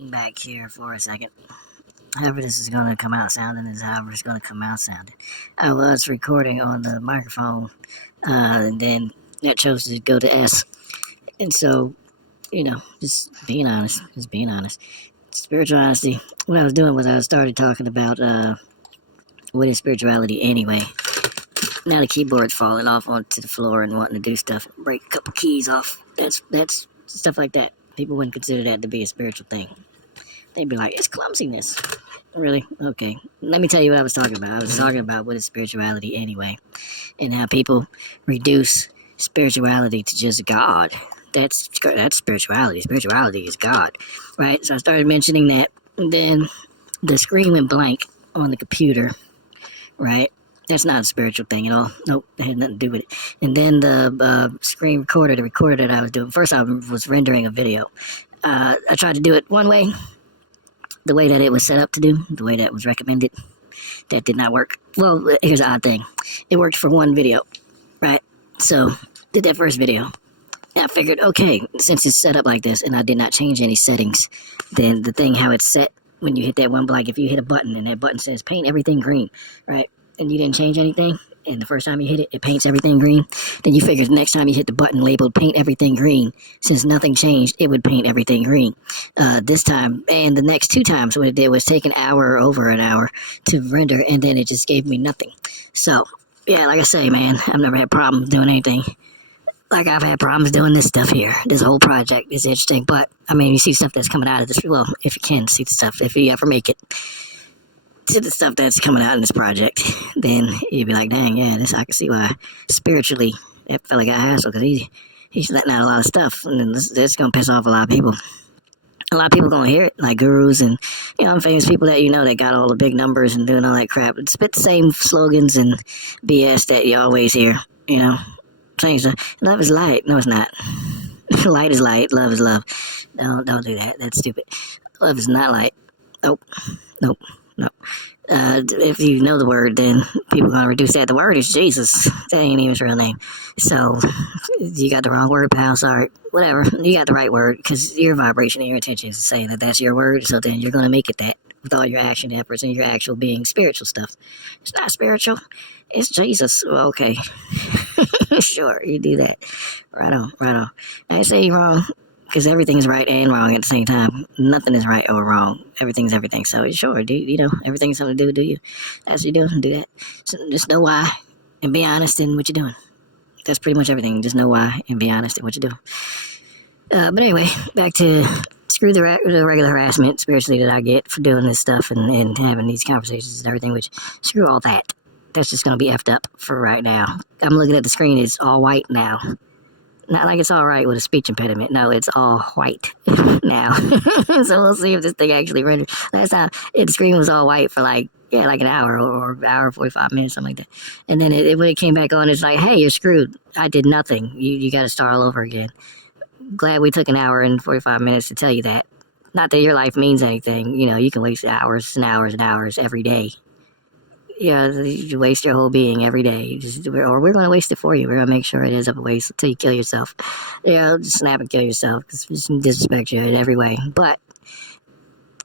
Back here for a second. However this is going to come out sounding is however it's going to come out sounding. I was recording on the microphone, and then that chose to go to S. And so, just being honest. Spiritual honesty. What I was doing was I started talking about what is spirituality anyway. Now the keyboard's falling off onto the floor and wanting to do stuff, break a couple keys off. That's stuff like that. People wouldn't consider that to be a spiritual thing. They'd be like, it's clumsiness. Really? Okay. Let me tell you what I was talking about. I was talking about what is spirituality anyway, and how people reduce spirituality to just God. That's spirituality. Spirituality is God, right? So I started mentioning that, and then the screen went blank on the computer, right? That's not a spiritual thing at all. Nope, that had nothing to do with it. And then the screen recorder, the recorder that I was doing, first I was rendering a video. I tried to do it one way, the way that it was set up to do, the way that was recommended. That did not work. Well, here's the odd thing. It worked for one video, right? So, did that first video. And I figured, okay, since it's set up like this and I did not change any settings, then the thing how it's set, when you hit that one block, if you hit a button and that button says paint everything green, right? And you didn't change anything, and the first time you hit it, it paints everything green, then you figure the next time you hit the button labeled paint everything green, since nothing changed, it would paint everything green. This time, and the next two times, what it did was take an hour or over an hour to render, and then it just gave me nothing. So, yeah, like I say, man, I've never had problems doing anything. Like I've had problems doing this stuff here. This whole project is interesting, but, I mean, you see stuff that's coming out of this, well, if you can see the stuff, if you ever make it to the stuff that's coming out in this project, then you'd be like, dang, yeah, this I can see why spiritually that fella got hassled, because he's letting out a lot of stuff, and then this gonna piss off a lot of people. A lot of people gonna hear it, like gurus and famous people that that got all the big numbers and doing all that crap. Spit the same slogans and BS that you always hear. Saying stuff. Love is light. No, it's not. Light is light. Love is love. Don't do that. That's stupid. Love is not light. Nope. If you know the word, then people are going to reduce that. The word is Jesus. That ain't even his real name. So, you got the wrong word, pal. Sorry. Whatever. You got the right word, because your vibration and your intention is saying that that's your word, so then you're going to make it that with all your action efforts and your actual being spiritual stuff. It's not spiritual. It's Jesus. Well, okay. Sure, you do that. Right on. I ain't say you're wrong, because everything's right and wrong at the same time. Nothing is right or wrong. Everything's everything. So, sure, everything's something to do you. That's what you do that. So just know why and be honest in what you're doing. That's pretty much everything. Just know why and be honest in what you're doing. But anyway, back to screw the regular harassment spiritually that I get for doing this stuff and having these conversations and everything, which screw all that. That's just going to be effed up for right now. I'm looking at the screen. It's all white now. Not like it's all right with a speech impediment. No, it's all white now. So we'll see if this thing actually renders. Last time, the screen was all white for like an hour or hour, 45 minutes, something like that. And then when it came back on, it's like, hey, you're screwed. I did nothing. You got to start all over again. Glad we took an hour and 45 minutes to tell you that. Not that your life means anything. You can waste hours and hours and hours every day. You waste your whole being every day. Or we're going to waste it for you. We're going to make sure it ends up a waste until you kill yourself. Just snap and kill yourself, because we disrespect you in every way. But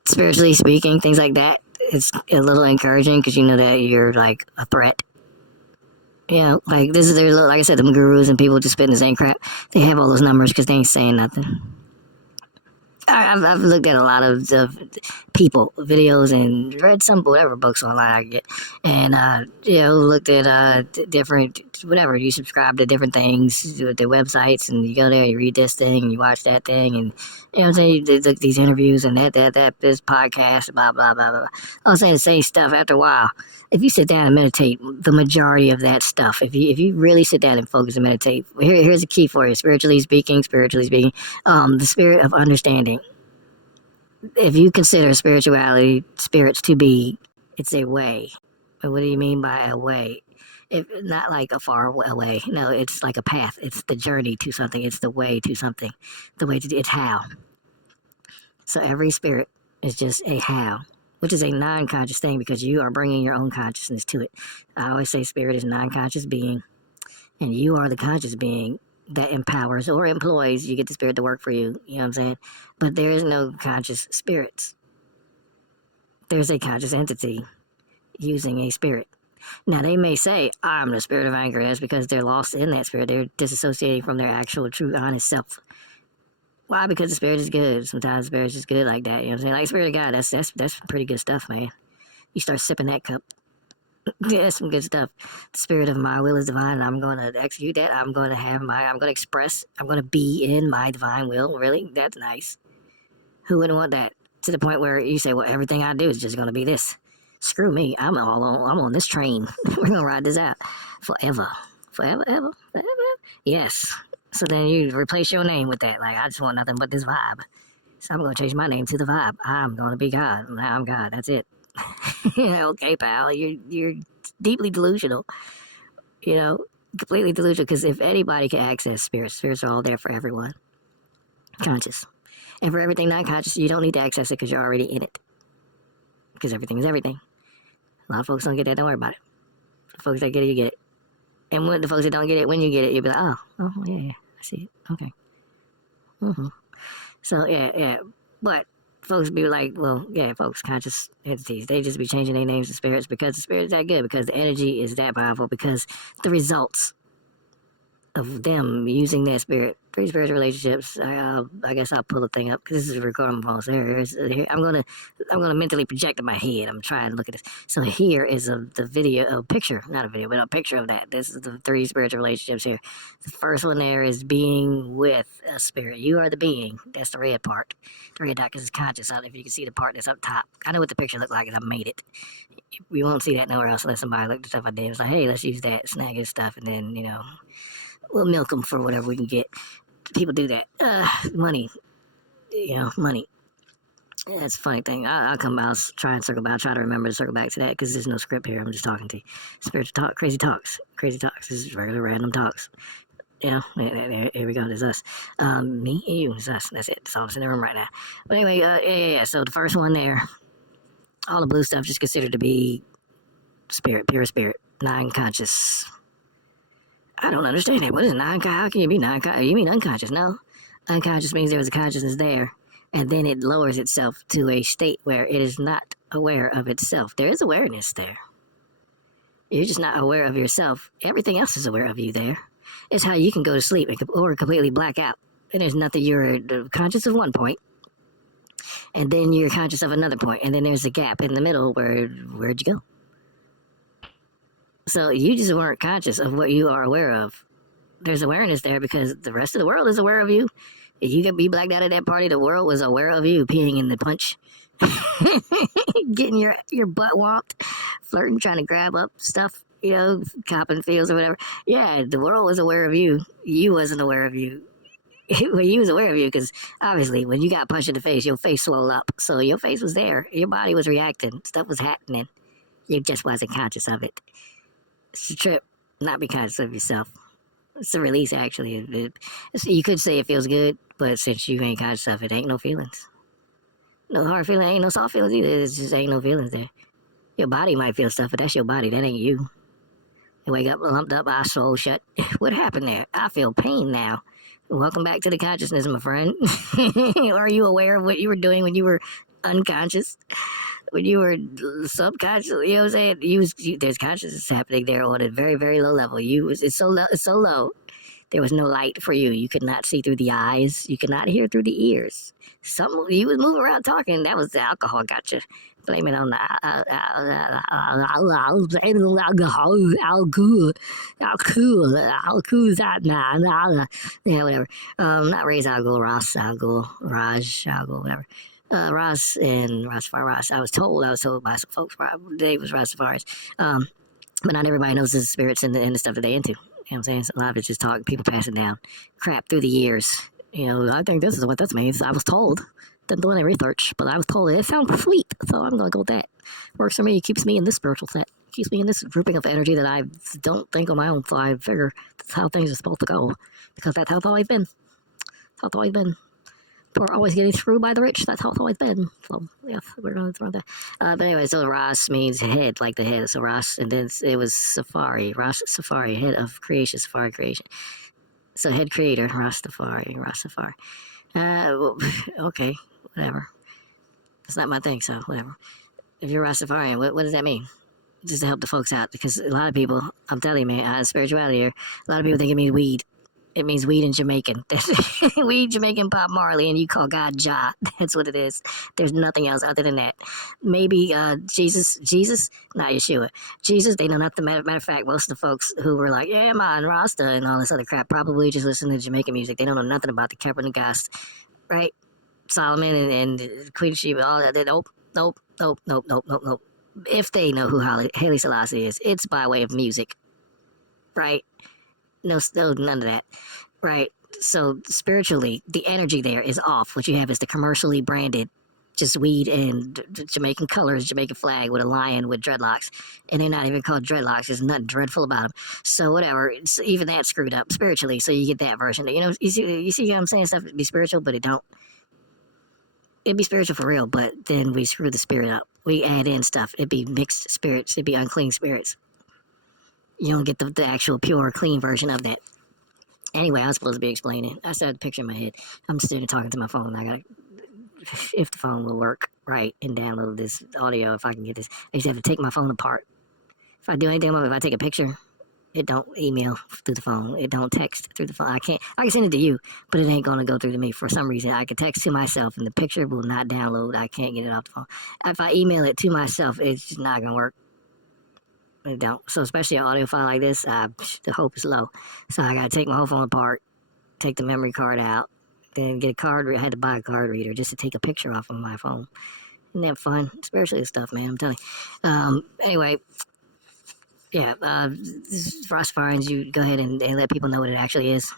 spiritually speaking, things like that, it's a little encouraging, because you know that you're like a threat. Like this is like I said, the gurus and people just spitting the same crap. They have all those numbers because they ain't saying nothing. I've looked at a lot of people, videos, and read some whatever books online I get, and looked at different whatever. You subscribe to different things, their websites, and you go there, you read this thing, and you watch that thing, and I'm saying, you look at these interviews and that this podcast, blah blah blah blah. I'm saying the same stuff. After a while, if you sit down and meditate, the majority of that stuff, if you really sit down and focus and meditate, here's a key for you. Spiritually speaking, the spirit of understanding. If you consider spirits to be, it's a way. What do you mean by a way? Not like a far away. No, it's like a path. It's the journey to something. It's the way to something. It's how. So every spirit is just a how, which is a non-conscious thing, because you are bringing your own consciousness to it. I always say spirit is non-conscious being, and you are the conscious being that empowers or employs. You get the spirit to work for you. You know what I'm saying? But there is no conscious spirits. There's a conscious entity using a spirit. Now, they may say, I'm the spirit of anger. That's because they're lost in that spirit. They're disassociating from their actual, true, honest self. Why? Because the spirit is good. Sometimes the spirit is just good like that. You know what I'm saying? Like Spirit of God, that's pretty good stuff, man. You start sipping that cup. Yeah, that's some good stuff. The spirit of my will is divine, and I'm going to execute that. I'm going to express, I'm going to be in my divine will. Really? That's nice. Who wouldn't want that? To the point where you say, well, everything I do is just going to be this. Screw me. I'm on this train. We're going to ride this out forever. Forever, ever, forever. Yes. So then you replace your name with that. Like, I just want nothing but this vibe. So I'm going to change my name to the vibe. I'm going to be God. Now I'm God. That's it. Okay, pal. You're deeply delusional. You know, completely delusional. Because if anybody can access spirits, spirits are all there for everyone. Conscious. And for everything non-conscious, you don't need to access it because you're already in it. Because everything is everything. A lot of folks don't get that. Don't worry about it. The folks that get it, you get it. And when the folks that don't get it, when you get it, you'll be like, oh, yeah, I see it. Okay. Mm-hmm. So, yeah. But folks be like, well, yeah, folks, conscious entities, they just be changing their names to spirits because the spirit is that good, because the energy is that powerful, because the results of them using that spirit, three spiritual relationships. I guess I'll pull the thing up because this is a recording phone. So here, I'm gonna mentally project in my head. I'm trying to look at this. So here is the video, a picture, not a video, but a picture of that. This is the three spiritual relationships here. The first one there is being with a spirit. You are the being. That's the red part. The red dot because it's conscious. I don't know if you can see the part that's up top. I know what the picture looked like, and I made it. You won't see that nowhere else unless somebody looked at stuff I did. It's like, hey, let's use that, snag his stuff, and then we'll milk them for whatever we can get. People do that. Money. Money. Yeah, that's a funny thing. I'll come out, try and circle back. I'll try to remember to circle back to that because there's no script here. I'm just talking to you. Spiritual talk, crazy talks. Crazy talks. This is regular random talks. Here we go. There's us. Me and you. It's us. That's it. That's all that's in the room right now. But anyway, yeah. So the first one there, all the blue stuff just considered to be spirit, pure spirit, non-conscious. I don't understand that. What is non-conscious? How can you be non-conscious? You mean unconscious? No. Unconscious means there was a consciousness there, and then it lowers itself to a state where it is not aware of itself. There is awareness there. You're just not aware of yourself. Everything else is aware of you there. It's how you can go to sleep or completely black out. And there's nothing. You're conscious of one point, and then you're conscious of another point, and then there's a gap in the middle where, where'd you go? So you just weren't conscious of what you are aware of. There's awareness there because the rest of the world is aware of you. If you could be blacked out at that party, the world was aware of you peeing in the punch. Getting your butt whomped, flirting, trying to grab up stuff, copping feels or whatever. Yeah, the world was aware of you. You wasn't aware of you. Well, you was aware of you because obviously when you got punched in the face, your face swelled up. So your face was there. Your body was reacting. Stuff was happening. You just wasn't conscious of it. It's a trip. Not be conscious of yourself. It's a release, actually. You could say it feels good, but since you ain't conscious of it, ain't no feelings. No hard feeling, ain't no soft feelings either. It just ain't no feelings there. Your body might feel stuff, but that's your body. That ain't you. You wake up, lumped up, eye soul shut. What happened there? I feel pain now. Welcome back to the consciousness, my friend. Are you aware of what you were doing when you were unconscious? When you were subconscious, you know what I'm saying? There's consciousness happening there on a very, very low level. It's so low. There was no light for you. You could not see through the eyes. You could not hear through the ears. You was moving around talking. That was the alcohol got you. Blame it on the alcohol. Yeah, whatever. Not Ray's alcohol, Ross alcohol, Raj alcohol, whatever. Ross and Rastafari. I was told by some folks, they was Rastafaris. But not everybody knows the spirits and the stuff that they into. You know what I'm saying? So a lot of it's just talk, people passing down crap through the years. I think this is what this means. I was told. Didn't do any research, but I was told it sounds sweet, so I'm going to go with that. Works for me. It keeps me in this spiritual set. Keeps me in this grouping of energy that I don't think on my own, so I figure that's how things are supposed to go. Because that's how it's always been. That's how it's always been. Poor always getting screwed by the rich. That's how it's always been. So, yeah, we're going to throw that. But anyway, so Ras means head, like the head. So Ras, and then it was Safari. Ras Safari, head of creation, Safari creation. So head creator, Rastafari. Well, okay, whatever. It's not my thing, so whatever. If you're Rastafarian, what does that mean? Just to help the folks out, because a lot of people, I'm telling you, man, spirituality here, a lot of people think it means weed. It means weed in Jamaican. Weed, Jamaican, Bob Marley, and you call God Jah. That's what it is. There's nothing else other than that. Maybe Jesus, not Yeshua. Jesus, they know nothing. Matter of fact, most of the folks who were like, yeah, man, Rasta, and all this other crap, probably just listen to Jamaican music. They don't know nothing about the Kebra right? Solomon and Queen Sheba, all that. Nope. If they know who Haile Selassie is, it's by way of music, right? No, none of that, right? So spiritually, the energy there is off. What you have is the commercially branded, just weed and Jamaican colors, Jamaican flag with a lion with dreadlocks, and they're not even called dreadlocks. There's nothing dreadful about them. So whatever, even that screwed up spiritually. So you get that version. You see how I'm saying stuff to be spiritual, but it don't. It'd be spiritual for real, but then we screw the spirit up. We add in stuff. It'd be mixed spirits. It'd be unclean spirits. You don't get the actual pure, clean version of that. Anyway, I was supposed to be explaining. I saw the picture in my head. I'm sitting talking to my phone. I gotta, if the phone will work right and download this audio, if I can get this. I just have to take my phone apart. If I do anything about it, if I take a picture, it don't email through the phone. It don't text through the phone. I can send it to you, but it ain't gonna go through to me for some reason. I can text to myself, and the picture will not download. I can't get it off the phone. If I email it to myself, it's just not gonna work. It don't. So especially an audio file like this, the hope is low. So I gotta take my whole phone apart, take the memory card out, then get a card. I had to buy a card reader just to take a picture off of my phone. Isn't that fun? Spiritually stuff, man. I'm telling you. Anyway, yeah. Rastafarians, you go ahead and let people know what it actually is.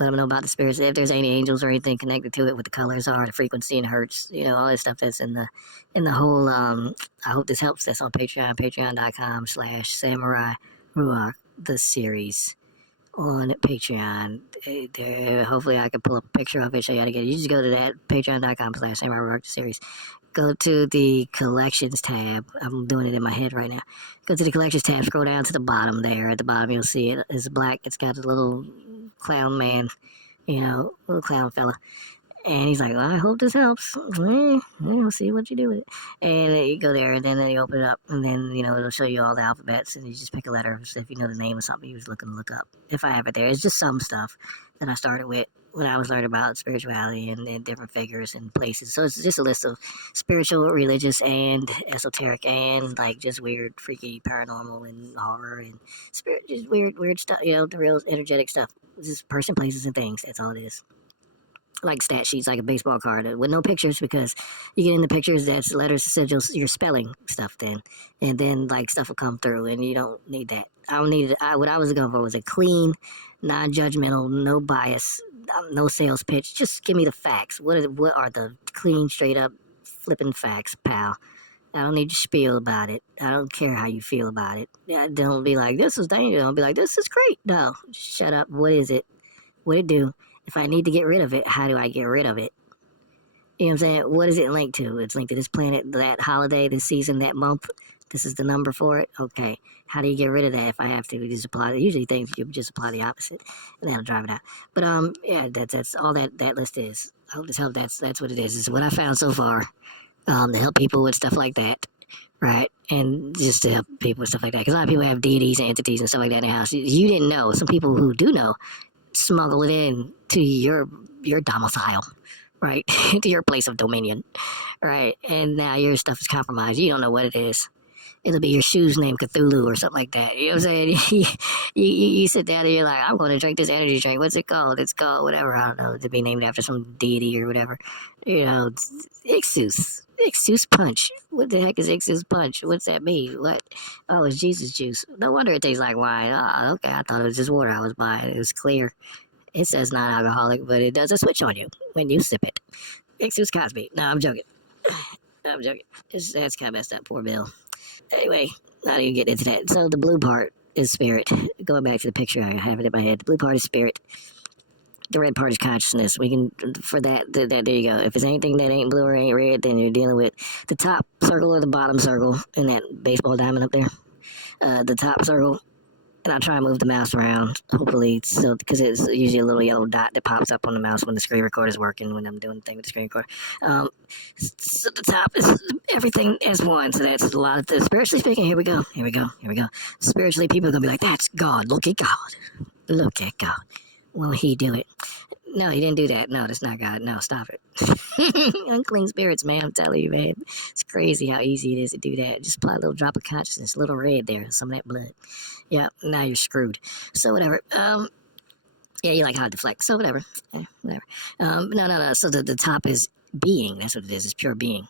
Let them know about the spirits. If there's any angels or anything connected to it, what the colors are, the frequency and hertz, all that stuff that's in the whole. I hope this helps. That's on Patreon, patreon.com/samurai Ruach, the series on Patreon. There, hopefully I can pull up a picture of it, show you how to get it. You just go to that, patreon.com/samurai Ruach, the series. Go to the collections tab. I'm doing it in my head right now. Go to the collections tab, scroll down to the bottom there. At the bottom, you'll see it. It's black. It's got a little clown man, little clown fella. And he's like, well, I hope this helps. We'll see what you do with it. And you go there, and then you open it up, and then, it'll show you all the alphabets, and you just pick a letter. So if you know the name of something you was looking to look up. If I have it there. It's just some stuff that I started with when I was learning about spirituality and different figures and places. So it's just a list of spiritual, religious, and esoteric, and like just weird, freaky, paranormal, and horror, and spirit, just weird stuff, the real energetic stuff. Just person, places, and things. That's all it is. Like stat sheets, like a baseball card, with no pictures, because you get in the pictures, that's letters, sigils, your spelling stuff then. And then, like, stuff will come through, and you don't need that. I don't need it. What I was going for was a clean, non-judgmental, no bias, no sales pitch. Just give me the facts. What are the clean, straight-up, flipping facts, pal? I don't need to spiel about it. I don't care how you feel about it. Don't be like, this is dangerous. Don't be like, this is great. No, just shut up. What is it? What it do? If I need to get rid of it, how do I get rid of it? You know what I'm saying? What is it linked to? It's linked to this planet, that holiday, this season, that month. This is the number for it. Okay. How do you get rid of that if I have to? You just apply. Usually things you just apply the opposite, and that'll drive it out. But yeah, that's all that list is. I hope this helps. That's what it is. It's what I found so far. To help people with stuff like that, right? And just to help people with stuff like that, because a lot of people have deities and entities and stuff like that in their house. You didn't know. Some people who do know smuggle it in to your domicile, right? To your place of dominion, right? And now your stuff is compromised. You don't know what it is. It'll be your shoes named Cthulhu or something like that. You know what I'm saying? you sit down and you're like, I'm going to drink this energy drink. What's it called? It's called whatever. I don't know. To be named after some deity or whatever. Ixus punch. What the heck is Ixus punch? What's that mean? What? Oh, it's Jesus juice. No wonder it tastes like wine. Oh, okay. I thought it was just water I was buying. It was clear. It says non-alcoholic, but it does a switch on you when you sip it. Ixus Cosby. No, I'm joking. That's kind of messed up. Poor Bill. Anyway, not even getting into that. So the blue part is spirit. Going back to the picture, I have it in my head. The blue part is spirit. The red part is consciousness. We can, for that, there you go. If it's anything that ain't blue or ain't red, then you're dealing with the top circle or the bottom circle in that baseball diamond up there. The top circle and I try and move the mouse around, hopefully, so because it's usually a little yellow dot that pops up on the mouse when the screen recorder is working, when I'm doing the thing with the screen recorder. So the top is everything as one, so that's a lot of the, spiritually speaking, here we go. Spiritually, people are going to be like, that's God, look at God. Look at God. Won't he do it? No, he didn't do that. No, that's not God. No, stop it. Unclean spirits, man. I'm telling you, man. It's crazy how easy it is to do that. Just apply a little drop of consciousness, a little red there, some of that blood. Yeah, now you're screwed. So whatever. Yeah, you like hot deflect. So whatever. Whatever. No. So the top is being. That's what it is. It's pure being.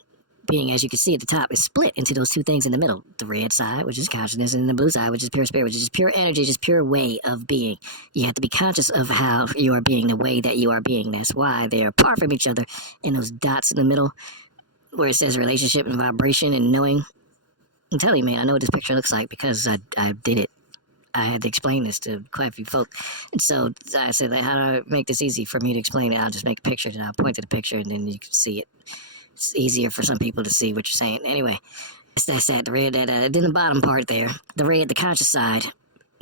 Being, as you can see at the top, is split into those two things in the middle. The red side, which is consciousness, and the blue side, which is pure spirit, which is pure energy, just pure way of being. You have to be conscious of how you are being, the way that you are being. That's why they are apart from each other. And those dots in the middle, where it says relationship and vibration and knowing. I'm telling you, man, I know what this picture looks like because I did it. I had to explain this to quite a few folk. And so I said, like, how do I make this easy for me to explain it? I'll just make a picture, and I'll point to the picture, and then you can see it. It's easier for some people to see what you're saying. Anyway, that's that. The red, then the bottom part there. The red, the conscious side,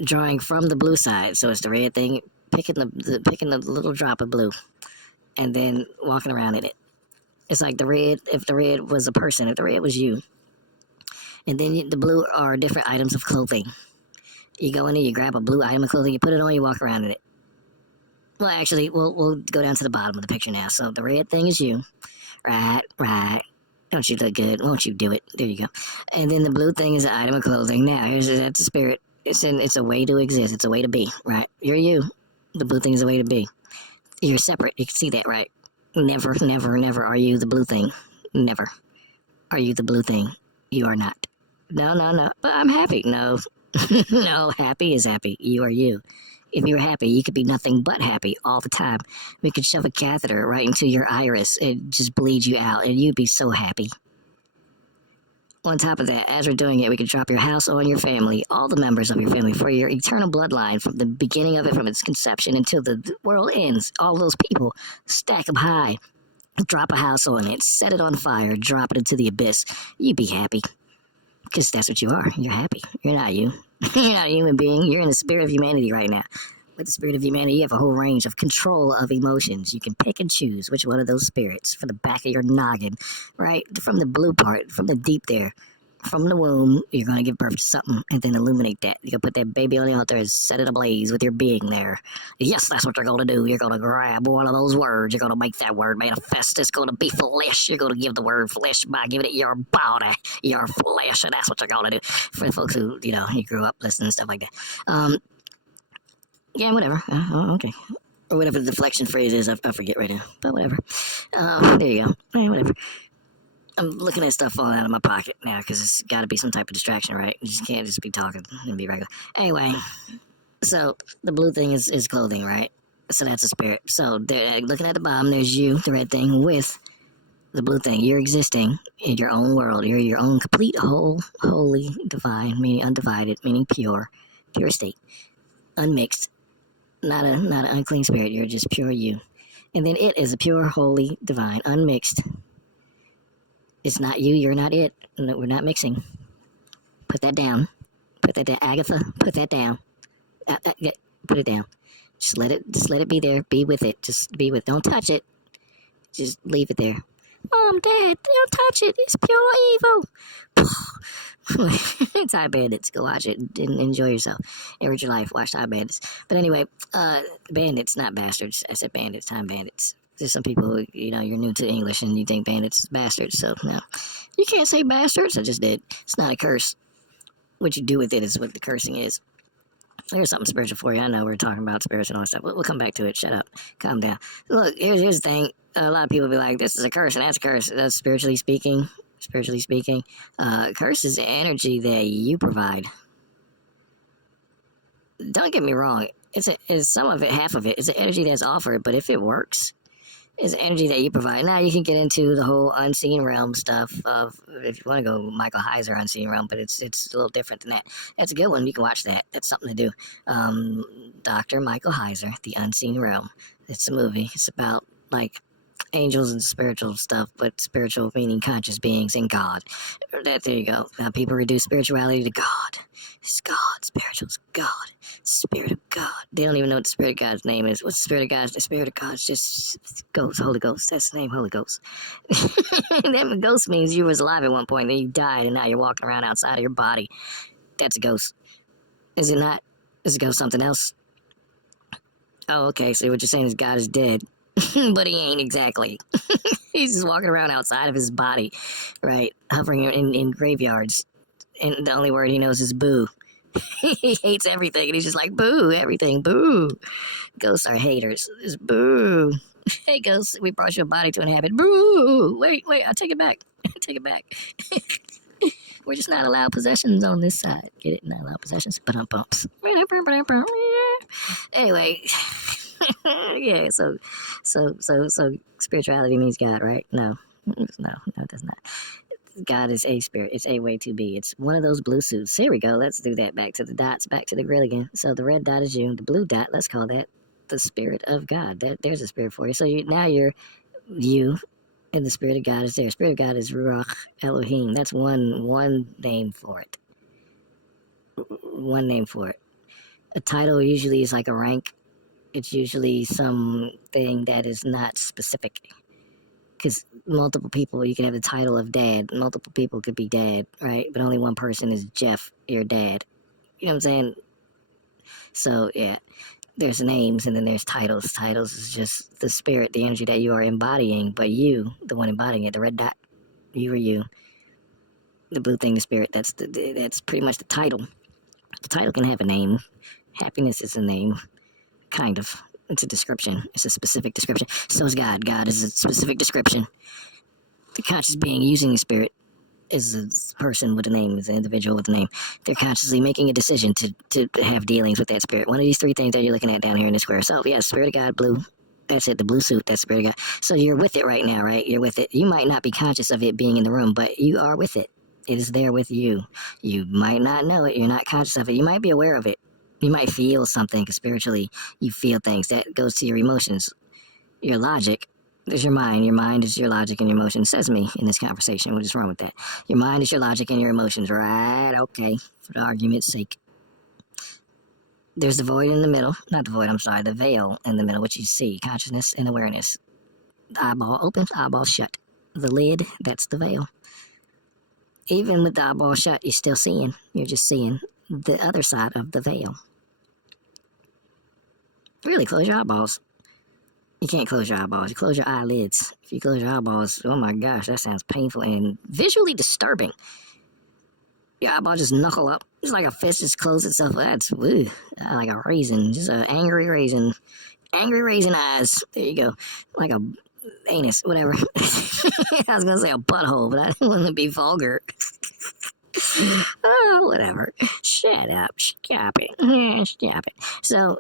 drawing from the blue side. So it's the red thing, picking the little drop of blue, and then walking around in it. It's like the red, if the red was a person, if the red was you. And then the blue are different items of clothing. You go in there, you grab a blue item of clothing, you put it on, you walk around in it. Well, actually, we'll go down to the bottom of the picture now. So the red thing is you. Right. Don't you look good? Won't you do it? There you go. And then the blue thing is an item of clothing. Now, that's the spirit. It's a way to exist. It's a way to be, right? You're you. The blue thing is a way to be. You're separate. You can see that, right? Never are you the blue thing. Never are you the blue thing. You are not. No. But I'm happy. No. No, happy is happy. You are you. If you're happy, you could be nothing but happy all the time. We could shove a catheter right into your iris and just bleed you out, and you'd be so happy. On top of that, as we're doing it, we could drop your house on your family, all the members of your family, for your eternal bloodline, from the beginning of it, from its conception until the world ends. All those people, stack them high, drop a house on it, set it on fire, drop it into the abyss. You'd be happy. Because that's what you are. You're happy. You're not you. You're not a human being. You're in the spirit of humanity right now. With the spirit of humanity, you have a whole range of control of emotions. You can pick and choose which one of those spirits from the back of your noggin, right? From the blue part, from the deep there. From the womb, you're going to give birth to something and then illuminate that. You're going to put that baby on the altar and set it ablaze with your being there. Yes, that's what you're going to do. You're going to grab one of those words. You're going to make that word manifest. It's going to be flesh. You're going to give the word flesh by giving it your body, your flesh, and that's what you're going to do. For the folks who, you grew up listening and stuff like that. Yeah, whatever. Okay. Or whatever the deflection phrase is, I forget right now. But whatever. There you go. Yeah, whatever. I'm looking at stuff falling out of my pocket now because it's got to be some type of distraction, right? You just can't just be talking and be regular. Anyway, so the blue thing is clothing, right? So that's a spirit. So looking at the bottom, there's you, the red thing, with the blue thing. You're existing in your own world. You're your own complete, whole, holy, divine, meaning undivided, meaning pure state, unmixed, not an unclean spirit. You're just pure you. And then it is a pure, holy, divine, unmixed. It's not you, you're not it. No, we're not mixing. Put that down. Agatha, put that down. Put it down. Just let it be there. Be with it. Just be with it. Don't touch it. Just leave it there. Mom, Dad, don't touch it. It's pure evil. Time Bandits. Go watch it and enjoy yourself. Enrich your life. Watch Time Bandits. But anyway, Bandits, not bastards. I said Bandits. Time Bandits. There's some people who, you're new to English and you think bandits is bastards. So, no. You can't say bastards. I just did. It's not a curse. What you do with it is what the cursing is. There's something spiritual for you. I know we're talking about spirits and all that stuff. We'll come back to it. Shut up. Calm down. Look, here's the thing. A lot of people be like, this is a curse and that's a curse. That's spiritually speaking. Curse is the energy that you provide. Don't get me wrong. It's some of it, half of it. It's the energy that's offered, but if it works, is energy that you provide. Now you can get into the whole unseen realm stuff of, if you want to go Michael Heiser unseen realm, but it's a little different than that. That's a good one. You can watch that. That's something to do. Dr. Michael Heiser, The Unseen Realm. It's a movie. It's about angels and spiritual stuff, but spiritual meaning conscious beings and God. There you go. How people reduce spirituality to God. It's God. Spiritual's God. Spirit of God. They don't even know what the Spirit of God's name is. What's the Spirit of God? The Spirit of God's just Ghost, Holy Ghost. That's the name, Holy Ghost. That ghost means you was alive at one point, then you died, and now you're walking around outside of your body. That's a ghost. Is it not? Is a ghost something else? Oh, okay. So what you're saying is God is dead. But he ain't exactly. He's just walking around outside of his body, right? Hovering in graveyards. And the only word he knows is boo. He hates everything. And he's just like, boo, everything, boo. Ghosts are haters. Just boo. Hey, ghosts, we brought your body to inhabit. Boo. Wait, I take it back. Take it back. We're just not allowed possessions on this side. Get it? Not allowed possessions. But bumps. Anyway. Yeah, so spirituality means God, right? No, it does not. God is a spirit. It's a way to be. It's one of those blue suits. Here we go. Let's do that. Back to the dots. Back to the grill again. So the red dot is you. The blue dot, let's call that the Spirit of God. There's a spirit for you. So now you're you, and the Spirit of God is there. Spirit of God is Ruach Elohim. That's one name for it. One name for it. A title usually is like a rank. It's usually something that is not specific. Because multiple people, you can have the title of dad. Multiple people could be dad, right? But only one person is Jeff, your dad. You know what I'm saying? So, yeah. There's names and then there's titles. Titles is just the spirit, the energy that you are embodying. But you, the one embodying it, the red dot, you are you. The blue thing, the spirit, that's pretty much the title. The title can have a name. Happiness is a name. Kind of. It's a description. It's a specific description. So is God. God is a specific description. The conscious being using the spirit is a person with a name, is an individual with a name. They're consciously making a decision to have dealings with that spirit. One of these three things that you're looking at down here in the square. So, yeah, Spirit of God, blue. That's it, the blue suit, that's Spirit of God. So you're with it right now, right? You're with it. You might not be conscious of it being in the room, but you are with it. It is there with you. You might not know it. You're not conscious of it. You might be aware of it. You might feel something, because spiritually you feel things. That goes to your emotions. Your logic is your mind. Your mind is your logic and your emotions. Says me in this conversation. What is wrong with that? Your mind is your logic and your emotions, right? Okay, for the argument's sake. There's the void in the middle. Not the void, I'm sorry. The veil in the middle, which you see. Consciousness and awareness. The eyeball open, eyeball shut. The lid, that's the veil. Even with the eyeball shut, you're still seeing. You're just seeing the other side of the veil. Really, close your eyeballs. You can't close your eyeballs. You close your eyelids. If you close your eyeballs, oh my gosh, that sounds painful and visually disturbing. Your eyeball just knuckle up. It's like a fist just closed itself. That's like a raisin. Just an angry raisin. Angry raisin eyes. There you go. Like a anus, whatever. I was going to say a butthole, but I didn't want to be vulgar. Oh, whatever. Shut up. Stop it. Stop it. So...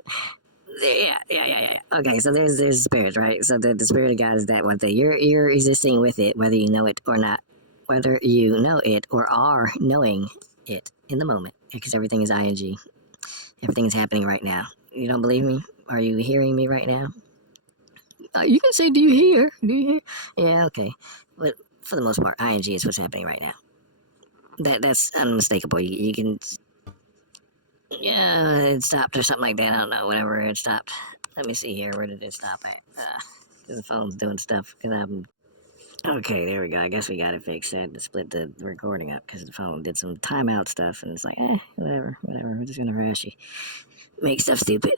Yeah. Okay, so there's spirits, right? So the spirit of God is that one thing. You're existing with it, whether you know it or not. Whether you know it or are knowing it in the moment. Because everything is ing. Everything is happening right now. You don't believe me? Are you hearing me right now? You can say, do you hear? Do you hear? Yeah, okay. But for the most part, ing is what's happening right now. That's unmistakable. You can... Yeah, it stopped or something like that. I don't know. Whatever, it stopped. Let me see here. Where did it stop at? Because the phone's doing stuff. Okay, there we go. I guess we got it fixed. I had to split the recording up because the phone did some timeout stuff. And it's like, whatever. We're just going to harass you. Make stuff stupid.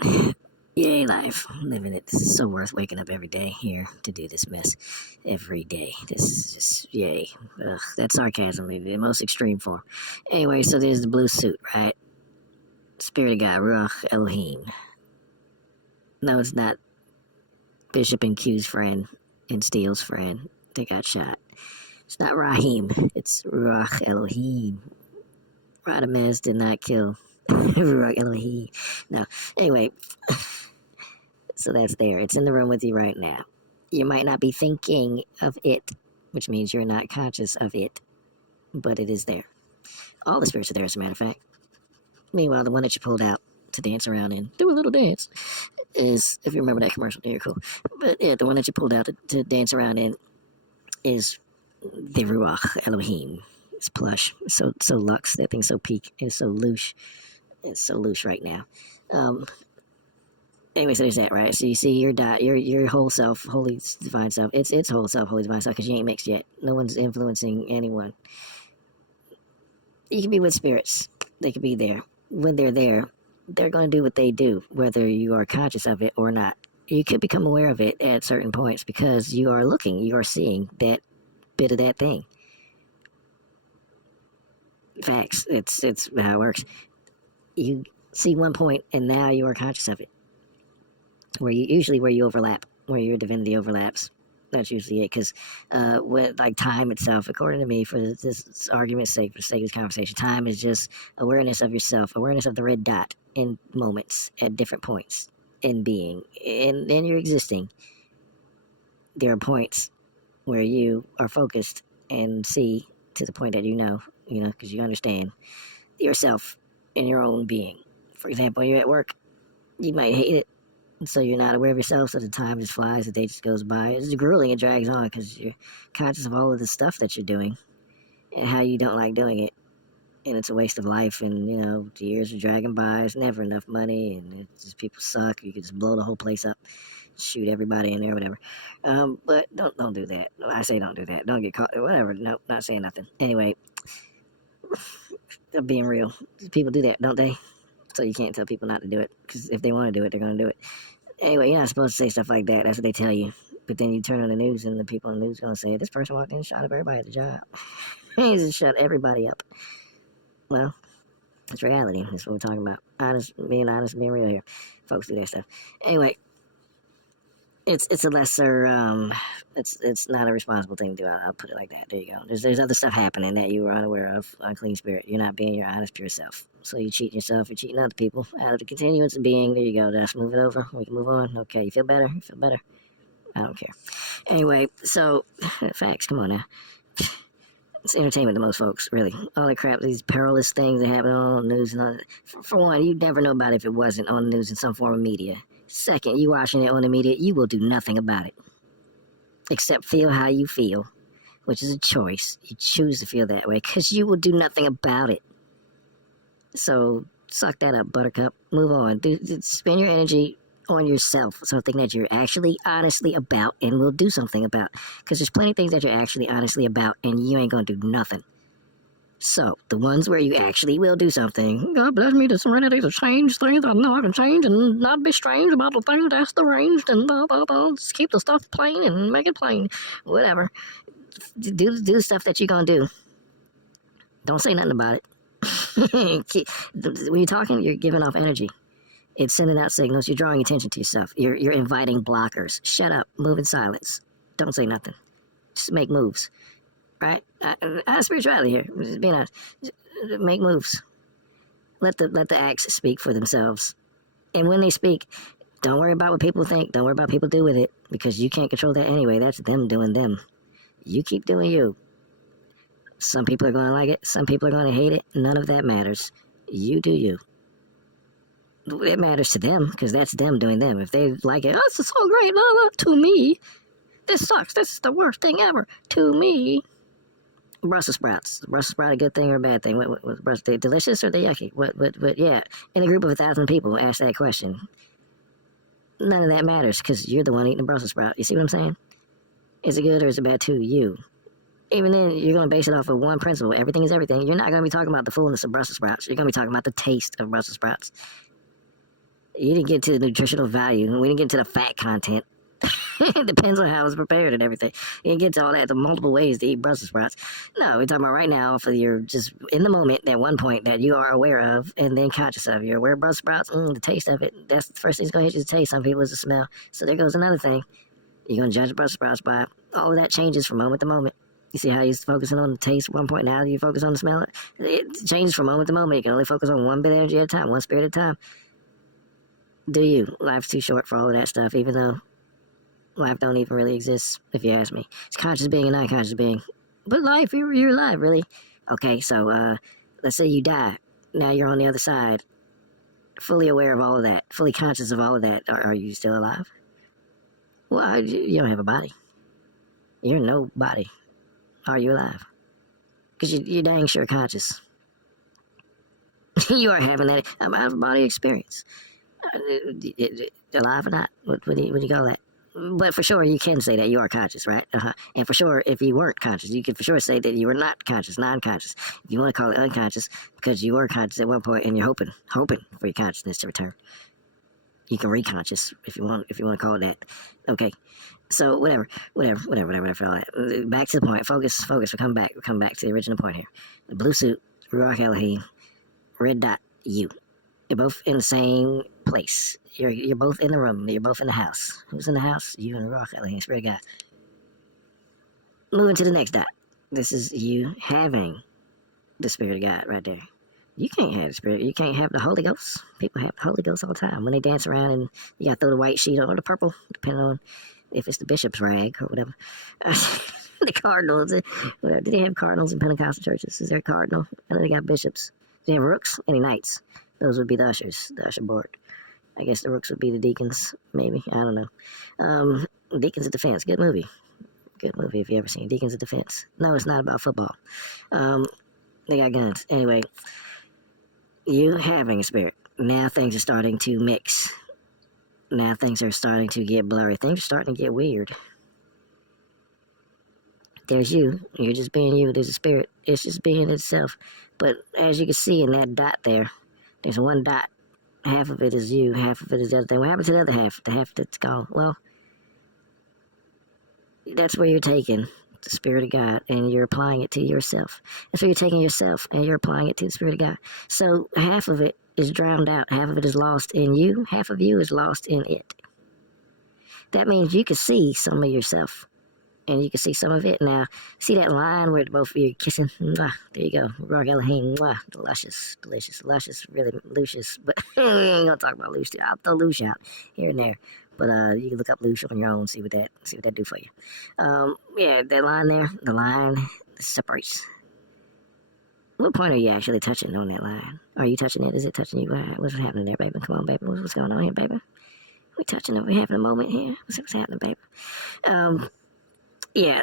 Yay, life. Living it. This is so worth waking up every day here to do this mess. Every day. This is just, yay. Ugh, that's sarcasm. The most extreme form. Anyway, so there's the blue suit, right? Spirit of God, Ruach Elohim. No, it's not Bishop and Q's friend and Steele's friend that got shot. It's not Rahim. It's Ruach Elohim. Radamez did not kill Ruach Elohim. No. Anyway, so that's there. It's in the room with you right now. You might not be thinking of it, which means you're not conscious of it, but it is there. All the spirits are there, as a matter of fact. Meanwhile, the one that you pulled out to dance around in, do a little dance. is, if you remember that commercial, then you're cool. But yeah, the one that you pulled out to dance around in is the Ruach Elohim. It's plush. It's so luxe. That thing's so peak. It's so loose. It's so loose right now. Um, anyway, so there's that, right? So you see your whole self, holy divine self. It's whole self, holy divine self, because you ain't mixed yet. No one's influencing anyone. You can be with spirits. They could be there. When they're there, they're going to do what they do, whether you are conscious of it or not. You could become aware of it at certain points because you are looking, you are seeing that bit of that thing. Facts. It's how it works. You see one point, and now you are conscious of it. Where you overlap, where your divinity overlaps. That's usually it, because with like time itself, according to me, for this argument's sake, for the sake of this conversation, time is just awareness of yourself, awareness of the red dot in moments at different points in being, in your existing. There are points where you are focused and see to the point that you know, because you understand yourself in your own being. For example, when you're at work, you might hate it. So you're not aware of yourself, so the time just flies, the day just goes by. It's grueling, it drags on, because you're conscious of all of the stuff that you're doing and how you don't like doing it. And it's a waste of life, and, the years are dragging by. There's never enough money, and it's just people suck. You could just blow the whole place up, shoot everybody in there, whatever. But don't do that. I say don't do that. Don't get caught, whatever. Nope, not saying nothing. Anyway, I'm being real. People do that, don't they? So you can't tell people not to do it, because if they want to do it, they're going to do it. Anyway, you're not supposed to say stuff like that. That's what they tell you. But then you turn on the news, and the people on the news are going to say, this person walked in and shot up everybody at the job. He just shut everybody up. Well, it's reality. That's what we're talking about. Being honest, being real here. Folks do that stuff. Anyway, it's a lesser, it's not a responsible thing to do. I'll put it like that. There you go. There's other stuff happening that you were unaware of. Unclean spirit. You're not being your honest, pure self. So you're cheating yourself. You're cheating other people. Out of the continuance of being, there you go. Let's move it over. We can move on. Okay, you feel better? You feel better? I don't care. Anyway, so, facts. Come on now. It's entertainment to most folks, really. All that crap, these perilous things that happen on the news and all that. For one, you'd never know about it if it wasn't on the news in some form of media. Second, you watching it on the media, you will do nothing about it. Except feel how you feel, which is a choice. You choose to feel that way, because you will do nothing about it. So, suck that up, buttercup. Move on. Spend your energy on yourself, something that you're actually honestly about and will do something about. Because there's plenty of things that you're actually honestly about and you ain't going to do nothing. So, the ones where you actually will do something, God bless me, the serenity to change things I know I can change and not be strange about the things that's deranged and just keep the stuff plain and make it plain. Whatever. Do the stuff that you're going to do. Don't say nothing about it. When you're talking, you're giving off energy. It's sending out signals. You're drawing attention to yourself. You're inviting blockers. Shut up. Move in silence. Don't say nothing. Just make moves. Right? Out of spirituality here. Just being honest. Just make moves. Let the acts speak for themselves. And when they speak, don't worry about what people think. Don't worry about what people do with it, because you can't control that anyway. That's them doing them. You keep doing you. Some people are going to like it. Some people are going to hate it. None of that matters. You do you. It matters to them, because that's them doing them. If they like it, oh, this is so great, to me. This sucks. This is the worst thing ever. To me. Brussels sprouts. Brussels sprout a good thing or a bad thing? What they delicious or they yucky? What, yeah. In a group of 1,000 people, ask that question. None of that matters, because you're the one eating the Brussels sprout. You see what I'm saying? Is it good or is it bad to you? Even then, you're going to base it off of one principle. Everything is everything. You're not going to be talking about the fullness of Brussels sprouts. You're going to be talking about the taste of Brussels sprouts. You didn't get to the nutritional value. We didn't get to the fat content. It depends on how it's prepared and everything. You didn't get to all that, the multiple ways to eat Brussels sprouts. No, we're talking about right now, for you're just in the moment, at one point that you are aware of and then conscious of. You're aware of Brussels sprouts, the taste of it. That's the first thing that's going to hit you, the taste. Some people, it's the smell. So there goes another thing. You're going to judge Brussels sprouts by all of that changes from moment to moment. You see how you're focusing on the taste at one point, now you focus on the smell? It changes from moment to moment. You can only focus on one bit of energy at a time, one spirit at a time. Do you? Life's too short for all of that stuff, even though life don't even really exist, if you ask me. It's conscious being and unconscious being. But life, you're alive, really. Okay, so, let's say you die. Now you're on the other side. fully aware of all of that, fully conscious of all of that, are you still alive? Well, you don't have a body. You're no body. Are you alive? Because you're dang sure conscious. You are having that out-of-body experience. Alive or not, what do you call that? But for sure, you can say that you are conscious, right? And for sure, if you weren't conscious, you could for sure say that you were not conscious, non-conscious. If you want to call it unconscious, because you were conscious at one point and you're hoping for your consciousness to return. You can reconscious if you want to call it that. Okay. So whatever for all that. Back to the point. Focus. We'll come back to the original point here. The blue suit, Ruach Elohim, red dot, you. You're both in the same place. You're both in the room. You're both in the house. Who's in the house? You and Ruach Elohim, Spirit of God. Moving to the next dot. This is you having the Spirit of God right there. You can't have the Spirit. You can't have the Holy Ghost. People have the Holy Ghost all the time. When they dance around and you got to throw the white sheet on or the purple, depending on if it's the bishop's rag or whatever. The cardinals. Whatever. Do they have cardinals in Pentecostal churches? Is there a cardinal? I know they got bishops. Do they have rooks? Any knights? Those would be the ushers, the usher board. I guess the rooks would be the deacons, maybe. I don't know. Deacons of Defense. Good movie. Good movie if you ever seen Deacons of Defense. No, it's not about football. They got guns. Anyway, you having a spirit. Now things are starting to mix. Now things are starting to get blurry. Things are starting to get weird. There's you. You're just being you. There's a spirit. It's just being itself. But as you can see in that dot there, there's one dot. Half of it is you. Half of it is the other thing. What happened to the other half? The half that's gone. Well, that's where you're taking the Spirit of God and you're applying it to yourself. That's where you're taking yourself and you're applying it to the Spirit of God. So half of it is drowned out. Half of it is lost in you. Half of you is lost in it. That means you can see some of yourself. And you can see some of it. Now, see that line where both of you are kissing? Mwah, there you go. Ruach Elohim, mwah, luscious, delicious, luscious, really luscious. But we ain't gonna talk about louche. I'll throw louche out here and there. But you can look up louche on your own, see what that do for you. Yeah, that line there, the line separates. What point are you actually touching on that line? Are you touching it? Is it touching you? What's happening there, baby? Come on, baby. What's going on here, baby? We touching it. We having a moment here. What's happening, baby? Yeah,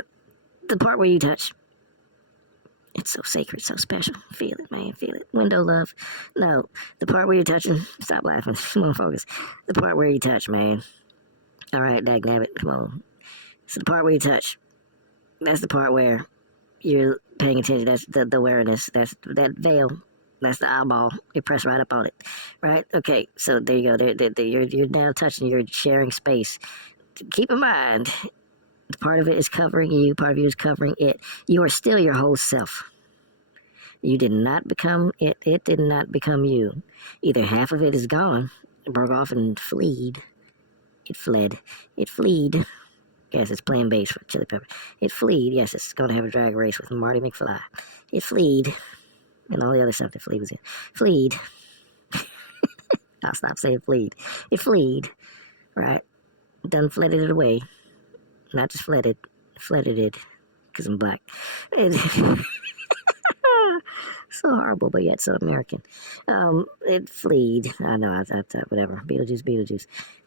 the part where you touch. It's so sacred, so special. Feel it, man. Feel it. Window love. No, the part where you're touching. Stop laughing. Come on, focus. The part where you touch, man. All right, dagnabbit. Come on. So the part where you touch. That's the part where you're paying attention. That's the awareness. That's that veil. That's the eyeball. You press right up on it. Right? Okay, so there you go. You're now touching. You're sharing space. Keep in mind, part of it is covering you, part of you is covering it. You are still your whole self. You did not become it. It did not become you. Either half of it is gone, broke off and fleed. It fled. It fleed. Yes, it's playing bass for Chili Pepper. It fleed. Yes, it's going to have a drag race with Marty McFly. It fleed. And all the other stuff that Flea was in. Fleed. I'll stop saying fleed. It fleed. Right? Done fledded it away. Not just flooded it, because I'm black. So horrible, but yet so American. It fleed. I know, I thought, whatever. Beetlejuice.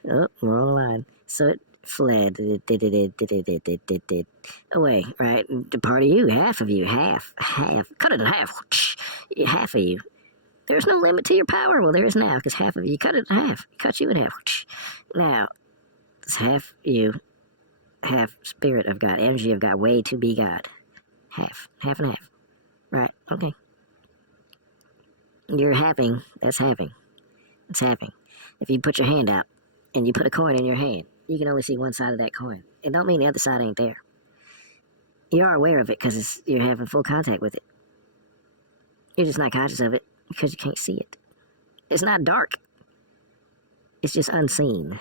Oh, wrong line. So it fled. It did away, right? The part of you, half of you, half. Cut it in half. Half of you. There's no limit to your power. Well, there is now, because half of you, cut it in half. Cut you in half. Now, it's half you. Half Spirit of God, energy of God, way to be God. Half and half. Right, okay. You're having, that's having. It's having. If you put your hand out and you put a coin in your hand, you can only see one side of that coin. It don't mean the other side ain't there. You are aware of it because you're having full contact with it. You're just not conscious of it because you can't see it. It's not dark. It's just unseen.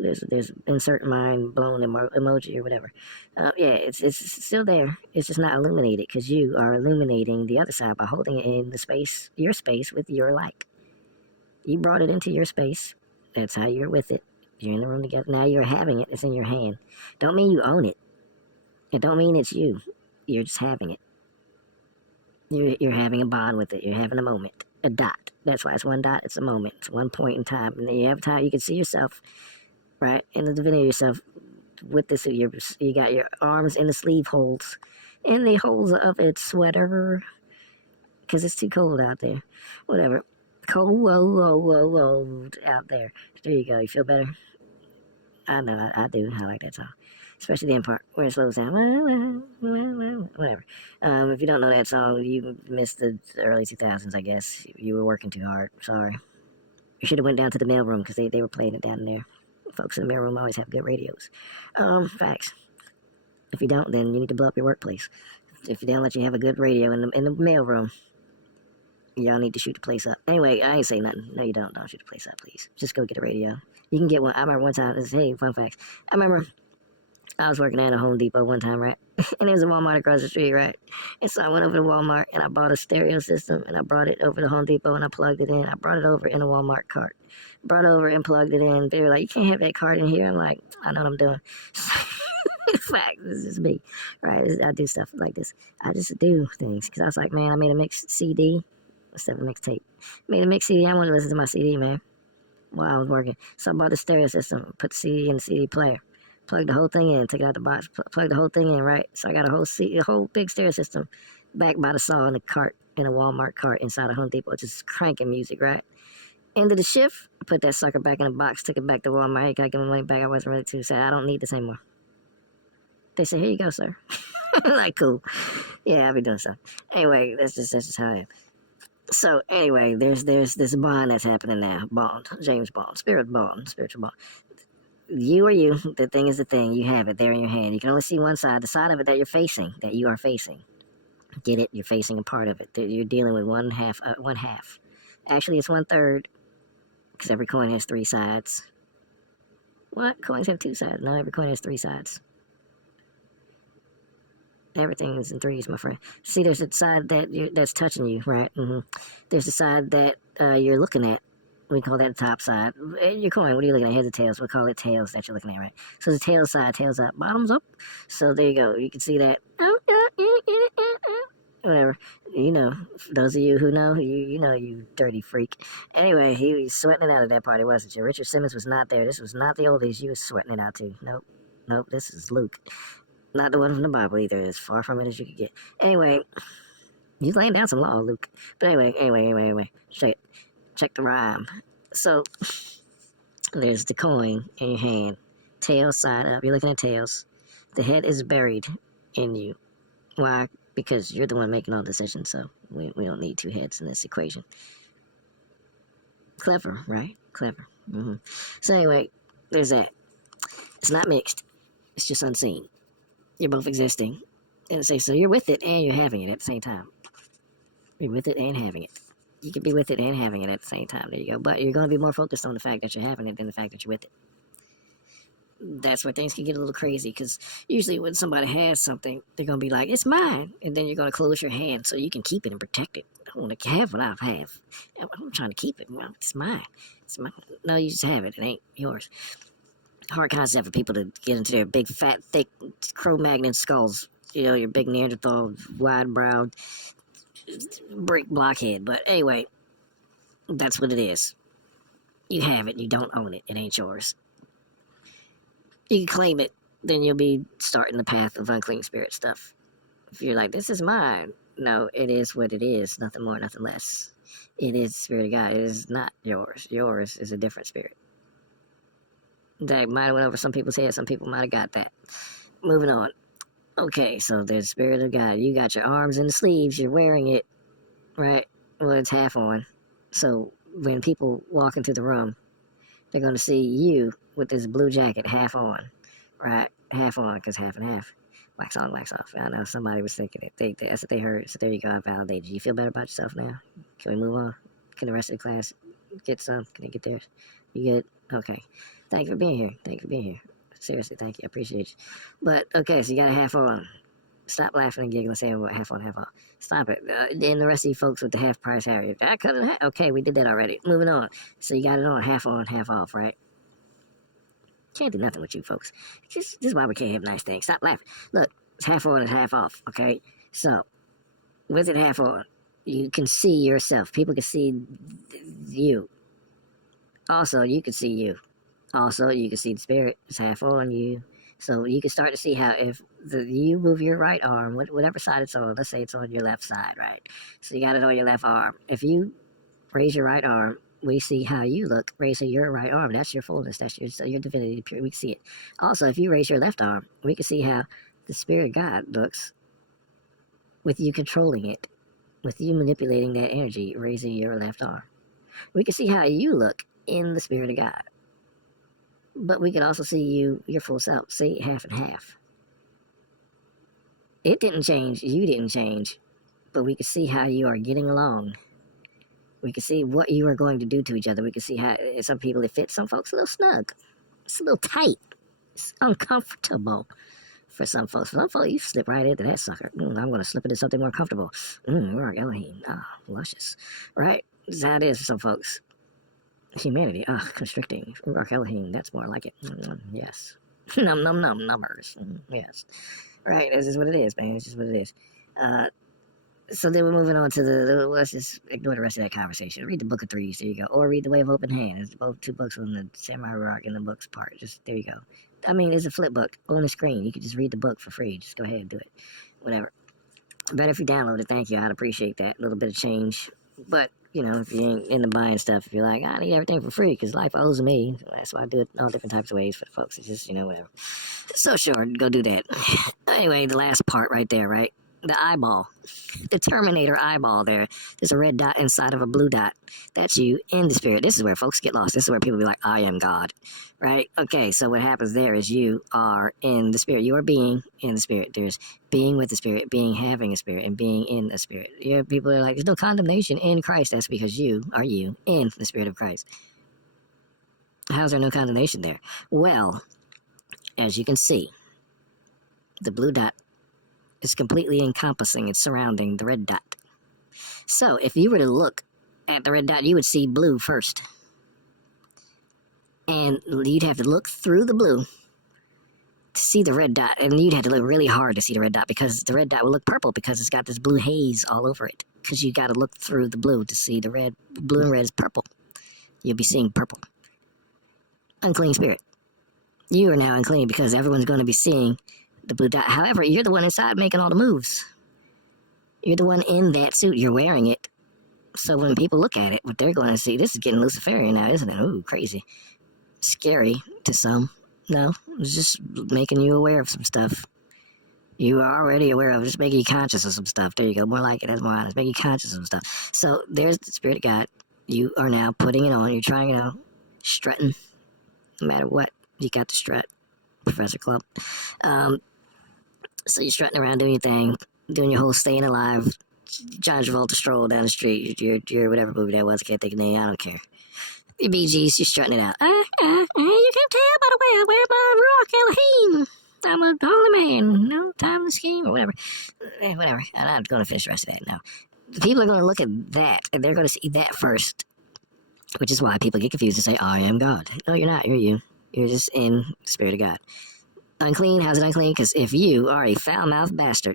There's insert mind blown emoji or whatever. Yeah, it's still there. It's just not illuminated because you are illuminating the other side by holding it in the space, your space with your light. You brought it into your space. That's how you're with it. You're in the room together. Now you're having it. It's in your hand. Don't mean you own it. It don't mean it's you. You're just having it. You're having a bond with it. You're having a moment. a dot. That's why it's one dot. It's a moment. It's one point in time. And then you have time. You can see yourself, right, in the divinity of yourself with this. You got your arms in the sleeve holes, in the holes of its sweater, because it's too cold out there. Whatever. Cold, whoa, out there. There you go. You feel better? I know, I do. I like that song. Especially the end part where it slows down. Whatever. If you don't know that song, you missed the early 2000s, I guess. You were working too hard. Sorry. You should have went down to the mailroom because they were playing it down there. Folks in the mailroom always have good radios. Facts. If you don't, then you need to blow up your workplace. If they don't let you have a good radio in the mailroom, y'all need to shoot the place up. Anyway, I ain't say nothing. No, you don't. Don't shoot the place up, please. Just go get a radio. You can get one. I remember one time, hey, fun facts. I remember I was working at a Home Depot one time, right? And there was a Walmart across the street, right? And so I went over to Walmart and I bought a stereo system and I brought it over to Home Depot and I plugged it in. I brought it over in a Walmart cart. Brought it over and plugged it in. They were like, you can't have that cart in here. I'm like, I know what I'm doing. In fact, this is me, right? I do stuff like this. I just do things because I was like, man, I made a mixed CD instead of a mixtape. Made a mixed CD. I wanted to listen to my CD, man, while I was working. So I bought the stereo system, put the CD in the CD player, plugged the whole thing in, took it out the box, plugged the whole thing in, right? So I got a whole big stereo system back by the saw in a cart, in a Walmart cart inside a Home Depot, just cranking music, right? End of the shift, I put that sucker back in the box, took it back to Walmart. Hey, gotta give my money back. I wasn't ready to. Said, I don't need this anymore. They said, here you go, sir. Like, cool. Yeah, I'll be doing stuff. Anyway, that's just how I am. So, anyway, there's this bond that's happening now. Bond. James Bond. Spirit bond. Spiritual bond. You are you. The thing is the thing. You have it there in your hand. You can only see one side. The side of it that you're facing, that you are facing. Get it? You're facing a part of it. You're dealing with one half. Actually, it's 1/3. Because every coin has 3 sides. What? Coins have 2 sides. No, every coin has 3 sides. Everything is in 3s, my friend. See, there's a side that's touching you, right? There's the side that you're looking at. We call that the top side. Your coin, what are you looking at? Heads or tails? We call it tails that you're looking at, right? So the tail side, tails up, bottoms up. So there you go. You can see that. Whatever. You know, those of you who know, you know, you dirty freak. Anyway, he was sweating it out at that party, wasn't you? Richard Simmons was not there. This was not the oldies you was sweating it out to. Nope, this is Luke. Not the one from the Bible either, as far from it as you could get. Anyway, you laying down some law, Luke. But anyway, check the rhyme. So, there's the coin in your hand. Tail side up, you're looking at tails. The head is buried in you. Why? Because you're the one making all decisions, so we don't need 2 heads in this equation. Clever, right? Clever. So anyway, there's that. It's not mixed. It's just unseen. You're both existing. And say, so you're with it and you're having it at the same time. You're with it and having it. You can be with it and having it at the same time. There you go. But you're going to be more focused on the fact that you're having it than the fact that you're with it. That's where things can get a little crazy, because usually when somebody has something, they're going to be like, it's mine. And then you're going to close your hand so you can keep it and protect it. I want to have what I have. I'm trying to keep it. Well, it's mine. It's mine. No, you just have it. It ain't yours. Hard concept for people to get into their big, fat, thick Cro-Magnon skulls. You know, your big Neanderthal, wide-browed, brick blockhead. But anyway, that's what it is. You have it. You don't own it. It ain't yours. You can claim it, then you'll be starting the path of unclean spirit stuff. If you're like, this is mine. No, it is what it is. Nothing more, nothing less. It is the Spirit of God. It is not yours. Yours is a different spirit. That might have went over some people's heads. Some people might have got that. Moving on. Okay, so there's the Spirit of God. You got your arms in the sleeves. You're wearing it, right? Well, it's half on. So when people walk into the room, they're going to see you with this blue jacket, half on, right? Half on, because half and half. Wax on, wax off. I know somebody was thinking it. That's what they heard. So there you go. I validated you. You feel better about yourself now? Can we move on? Can the rest of the class get some? Can they get theirs? You good? Okay. Thank you for being here. Thank you for being here. Seriously, thank you. I appreciate you. But, okay, so you got a half on. Stop laughing and giggling, saying what half on, half off. Stop it. And the rest of you folks with the half price Harry. I cut it in half. Okay, we did that already. Moving on. So you got it on, half off, right? Can't do nothing with you folks. This is why we can't have nice things. Stop laughing. Look, it's half on and half off, okay? So, with it half on, You can see yourself. People can see you. Also, you can see you. Also, you can see the spirit is half on you. So you can start to see how if you move your right arm, whatever side it's on, let's say it's on your left side, right? So you got it on your left arm. If you raise your right arm, we see how you look raising your right arm. That's your fullness. That's your divinity. We can see it. Also, if you raise your left arm, we can see how the spirit of God looks with you controlling it, with you manipulating that energy, raising your left arm. We can see how you look in the spirit of God. But we can also see your full self, see half and half. It didn't change, you didn't change, but we can see how you are getting along. We can see what you are going to do to each other. We can see how some people it fits, some folks a little snug. It's a little tight. It's uncomfortable for some folks. For some folks, you slip right into that sucker. I'm going to slip into something more comfortable. Ruach Elohim, luscious. Right? That's how it is for some folks. Humanity, constricting. Ruach Elohim, that's more like it. Yes. Numbers. Yes. Right, this is what it is, man. It's just what it is. So then we're moving on to let's just ignore the rest of that conversation. Read the Book of Threes, there you go. Or read The Way of Open Hand. There's both 2 books on the Samurai Rock and the books part. Just, there you go. I mean, it's a flip book on the screen. You can just read the book for free. Just go ahead and do it. Whatever. Better if you download it, thank you. I'd appreciate that. A little bit of change. But, if you ain't into buying stuff, if you're like, I need everything for free because life owes me. So that's why I do it all different types of ways for the folks. It's just, whatever. So sure, go do that. Anyway, the last part right there, right? The eyeball. The Terminator eyeball there. There's a red dot inside of a blue dot. That's you in the spirit. This is where folks get lost. This is where people be like, I am God. Right? Okay, so what happens there is you are in the spirit. You are being in the spirit. There's being with the spirit, being having a spirit, and being in the spirit. People are like, there's no condemnation in Christ. That's because you are you in the spirit of Christ. How's there no condemnation there? Well, as you can see, the blue dot is completely encompassing and surrounding the red dot. So if you were to look at the red dot, you would see blue first. And you'd have to look through the blue to see the red dot. And you'd have to look really hard to see the red dot because the red dot will look purple because it's got this blue haze all over it. Because you got to look through the blue to see the red. Blue and red is purple. You'll be seeing purple. Unclean spirit. You are now unclean because everyone's going to be seeing the blue dot. However, you're the one inside making all the moves. You're the one in that suit. You're wearing it. So when people look at it, what they're going to see, this is getting Luciferian now, isn't it? Ooh, crazy. Scary to some. No, it's just making you aware of some stuff. You are already aware of it. Just making you conscious of some stuff. There you go. More like it. That's more honest. Making you conscious of some stuff. So there's the Spirit of God. You are now putting it on. You're trying, strutting. No matter what. You got the strut. Professor Clump. So you're strutting around doing your thing, doing your whole staying alive, John Travolta stroll down the street, your whatever movie that was, I can't think of the name, I don't care. Your BGs, you're strutting it out. You can tell by the way I wear my Ruach Elohim. I'm a holy man, no time to scheme, or whatever. Whatever, I'm not going to finish the rest of that now. People are going to look at that, and they're going to see that first, which is why people get confused and say, I am God. No, you're not, you're you. You're just in the Spirit of God. Unclean, how's it unclean? Because if you are a foul-mouthed bastard,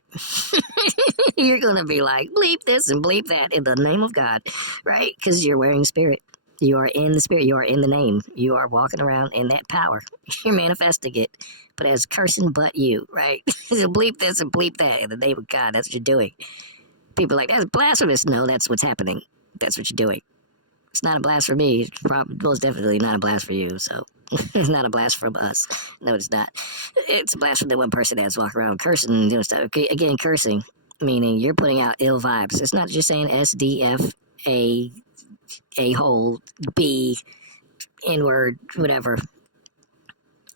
you're going to be like, bleep this and bleep that in the name of God, right? Because you're wearing spirit. You are in the spirit. You are in the name. You are walking around in that power. You're manifesting it, but as cursing but you, right? So bleep this and bleep that in the name of God. That's what you're doing. People are like, that's blasphemous. No, that's what's happening. That's what you're doing. It's not a blast for me. It's most definitely not a blast for you, so it's not a blast from us. No, it's not. It's a blast from the one person that's walking around cursing and doing stuff. Okay, again, cursing, meaning you're putting out ill vibes. It's not just saying SDF, a-hole, B, N-word, whatever.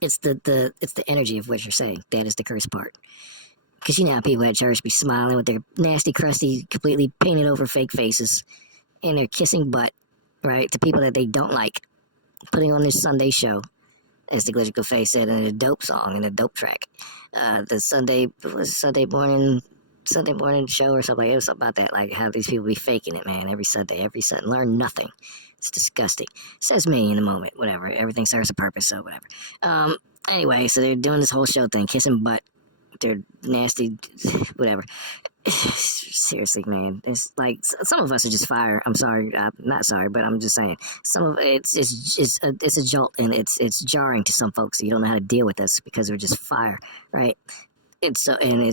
It's the energy of what you're saying. That is the curse part. Because you know how people at church be smiling with their nasty, crusty, completely painted over fake faces, and they're kissing butt, right, to people that they don't like, putting on this Sunday show, as the Glitchical Face said in a dope song, in a dope track. The Sunday morning show or something. It was something about that, like how these people be faking it, man, every Sunday, learn nothing. It's disgusting. Says me in the moment, whatever. Everything serves a purpose, so whatever. Anyway, so they're doing this whole show thing, kissing butt. They're nasty, whatever. seriously, man, it's like some of us are just fire. I'm sorry, I'm not sorry, but I'm just saying some of it's a jolt, and it's jarring to some folks. You don't know how to deal with us because we're just fire, right? It's so, and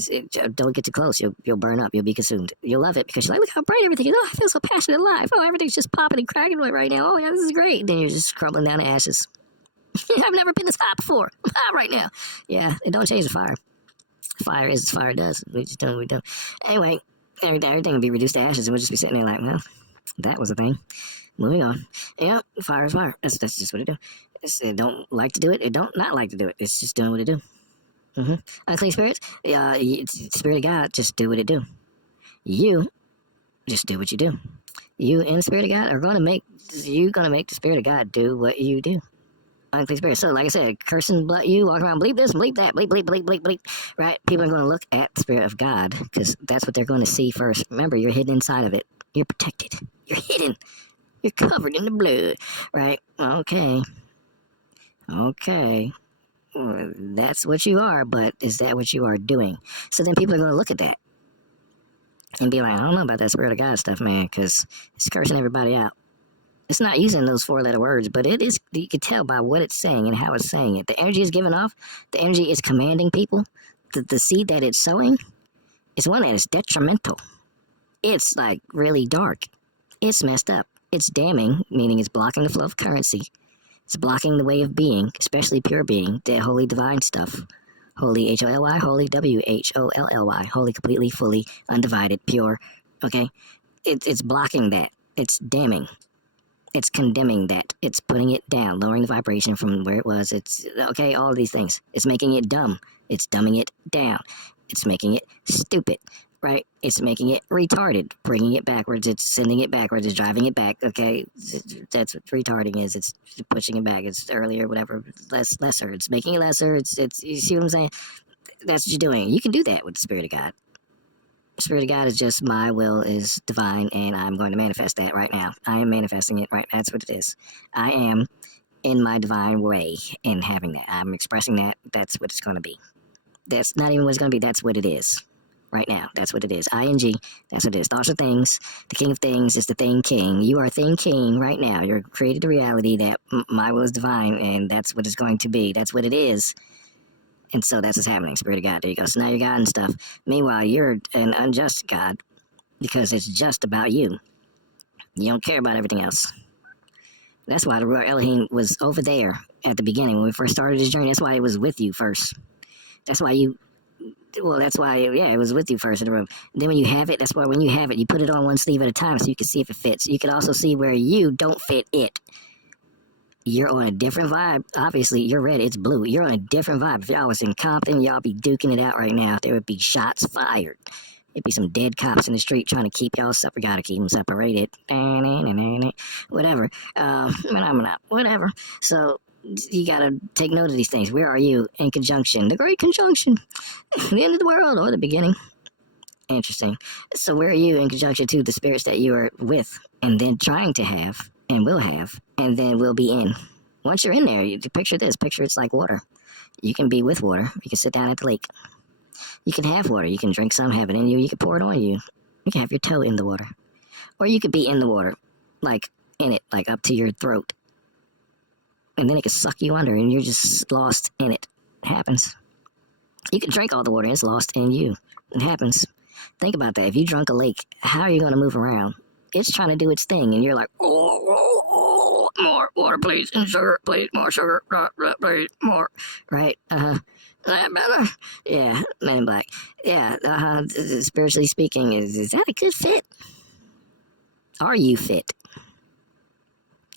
don't get too close. You'll burn up. You'll be consumed. You'll love it because you're like, look how bright everything is. Oh, I feel so passionate alive. Oh, everything's just popping and cracking right now. Oh yeah, this is great. Then you're just crumbling down to ashes. I've never been this hot before. I'm hot right now. Yeah, it don't change the fire. Fire is as fire does. We just don't. We don't. Anyway, everything will be reduced to ashes, and we'll just be sitting there like, well, that was a thing. Moving on. Yeah, fire is fire. That's just what it do. It don't like to do it. It don't not like to do it. It's just doing what it do. Unclean spirits, Spirit of God, just do what it do. You just do what you do. You and the Spirit of God are gonna make the Spirit of God do what you do. Unclean spirits. So, like I said, cursing you, walking around, bleep this, bleep that, bleep, bleep, bleep, bleep, bleep. Right? People are gonna look at the Spirit of God because that's what they're going to see first. Remember, you're hidden inside of it. You're protected. You're hidden. You're covered in the blood. Right? Okay. Well, that's what you are, but is that what you are doing? So then people are going to look at that and be like, I don't know about that Spirit of God stuff, man, because it's cursing everybody out. It's not using those 4-letter words, but it is. You can tell by what it's saying and how it's saying it. The energy is giving off. The energy is commanding people. The seed that it's sowing is one that is detrimental. It's like really dark. It's messed up. It's damning, meaning it's blocking the flow of currency. It's blocking the way of being, especially pure being, the holy divine stuff. Holy, H-O-L-Y, holy, W-H-O-L-L-Y, holy, completely, fully, undivided, pure, okay? It's blocking that. It's damning. It's condemning that. It's putting it down, lowering the vibration from where it was. It's, okay, all of these things. It's making it dumb. It's dumbing it down. It's making it stupid. Right? It's making it retarded, bringing it backwards. It's sending it backwards. It's driving it back. Okay, that's what retarding is. It's pushing it back. It's earlier, whatever, lesser. It's making it lesser. It's. You see what I'm saying? That's what you're doing. You can do that with the Spirit of God. The Spirit of God is just my will is divine, and I'm going to manifest that right now. I am manifesting it right. That's what it is. I am in my divine way in having that. I'm expressing that. That's what it's going to be. That's not even what it's going to be. That's what it is. Right now, that's what it is. ING, that's what it is. Thoughts are things. The king of things is the thing king. You are thing king right now. You're created the reality that my will is divine, and that's what it's going to be. That's what it is. And so that's what's happening. Spirit of God, there you go. So now you're God and stuff. Meanwhile, you're an unjust God because it's just about you. You don't care about everything else. That's why the Ruach Elohim was over there at the beginning when we first started this journey. That's why it was with you first. That's why it was with you first in the room. Then when you have it, that's why when you have it, you put it on one sleeve at a time so you can see if it fits. You can also see where you don't fit it. You're on a different vibe. Obviously, you're red, it's blue. You're on a different vibe. If y'all was in Compton, y'all be duking it out right now. There would be shots fired. It'd be some dead cops in the street trying to keep y'all separate. Gotta keep them separated. Whatever. Whatever. So, you gotta take note of these things. Where are you in conjunction? The great conjunction. The end of the world or the beginning. Interesting. So where are you in conjunction to the spirits that you are with and then trying to have and will have and then will be in? Once you're in there, you picture this. Picture it's like water. You can be with water. You can sit down at the lake. You can have water. You can drink some, have it in you. You can pour it on you. You can have your toe in the water. Or you could be in the water, like in it, like up to your throat. And then it can suck you under and you're just lost in it. It happens. You can drink all the water and it's lost in you. It happens. Think about that. If you drunk a lake, how are you going to move around? It's trying to do its thing and you're like, oh, more water, please, and sugar, please, more sugar, please, more. Right? Is that better? Yeah, Men in Black. Yeah, spiritually speaking, is that a good fit? Are you fit?